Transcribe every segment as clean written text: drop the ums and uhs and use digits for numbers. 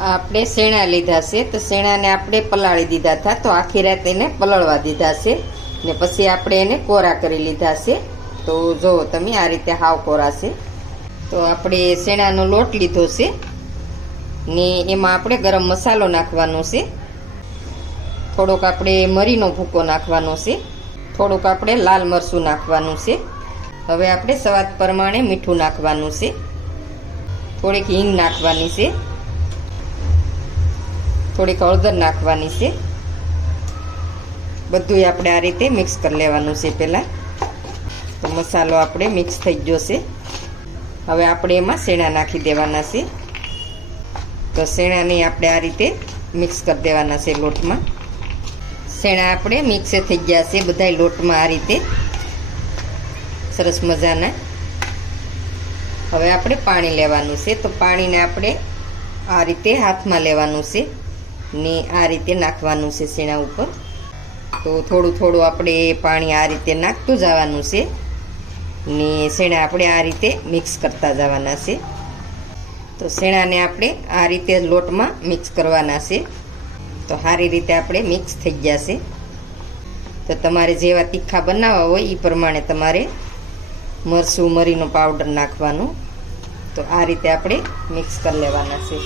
આપણે શેણા લીધા છે, તો શેણાને આપણે પલાળી દીધા હતા, તો આખી રાત એને પલળવા દીધા છે ને પછી આપણે એને કોરા કરી લીધા છે. તો જો તમે આ રીતે હાવ કોરા છે. તો આપણે શેણાનો લોટ લીધો છે ને એમાં આપણે ગરમ મસાલો નાખવાનો છે, થોડોક આપણે મરીનો ભૂકો નાખવાનો છે, થોડુંક આપણે લાલ મરચું નાખવાનું છે. હવે આપણે સ્વાદ પ્રમાણે મીઠું નાખવાનું છે, થોડીક હિંગ નાખવાની છે, થોડીક હળદર નાખવાની છે. બધું આપણે આ રીતે મિક્સ કરી લેવાનું છે પહેલાં. તો મસાલો આપણે મિક્સ થઈ ગયો છે. હવે આપણે એમાં શેણા નાખી દેવાના છે. તો શેણાને આપણે આ રીતે મિક્સ કરી દેવાના છે લોટમાં. શેણા આપણે મિક્સ થઈ ગયા છે બધાય લોટમાં આ રીતે સરસ મજાના. હવે આપણે પાણી લેવાનું છે. તો પાણીને આપણે આ રીતે હાથમાં લેવાનું છે ને આ રીતે નાખવાનું છે શેણા ઉપર. તો થોડું થોડું આપણે પાણી આ રીતે નાખતું જવાનું છે ને શેણા આપણે આ રીતે મિક્સ કરતા જવાના છે. તો શેણાને આપણે આ રીતે લોટમાં મિક્સ કરવાના છે. તો સારી રીતે આપણે મિક્સ થઈ ગયા છે. તો તમારે જેવા તીખા બનાવવા હોય એ પ્રમાણે તમારે મરચું મરીનો પાવડર નાખવાનું. તો આ રીતે આપણે મિક્સ કરી લેવાના છે.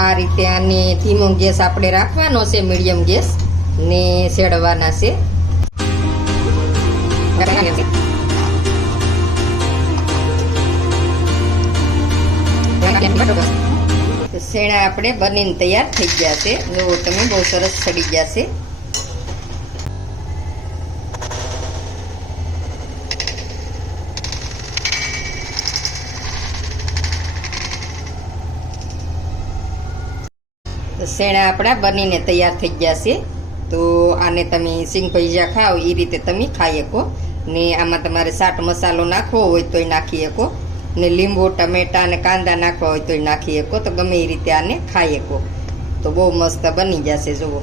આ રીતે આને ધીમો ગેસ આપણે રાખવાનો છે, મીડિયમ ગેસ ને શેડવાના છે. શેણા આપણે બનીને તૈયાર થઈ ગયા છે. જો તમે બહુ સરસ સડી ગયા છે. શેણા આપણા બનીને તૈયાર થઈ ગયા છે. તો આને તમે સિંગ ભજીયા ખાઓ એ રીતે તમે ખાઈ શકો ને આમાં તમારે ચાટ મસાલો નાખવો હોય તોય નાખી શકો ને લીંબુ ટમેટા અને કાંદા નાખવા હોય તોય નાખી શકો. તો ગમે એ રીતે આને ખાઈ શકો. તો બહુ મસ્ત બની જશે જુઓ.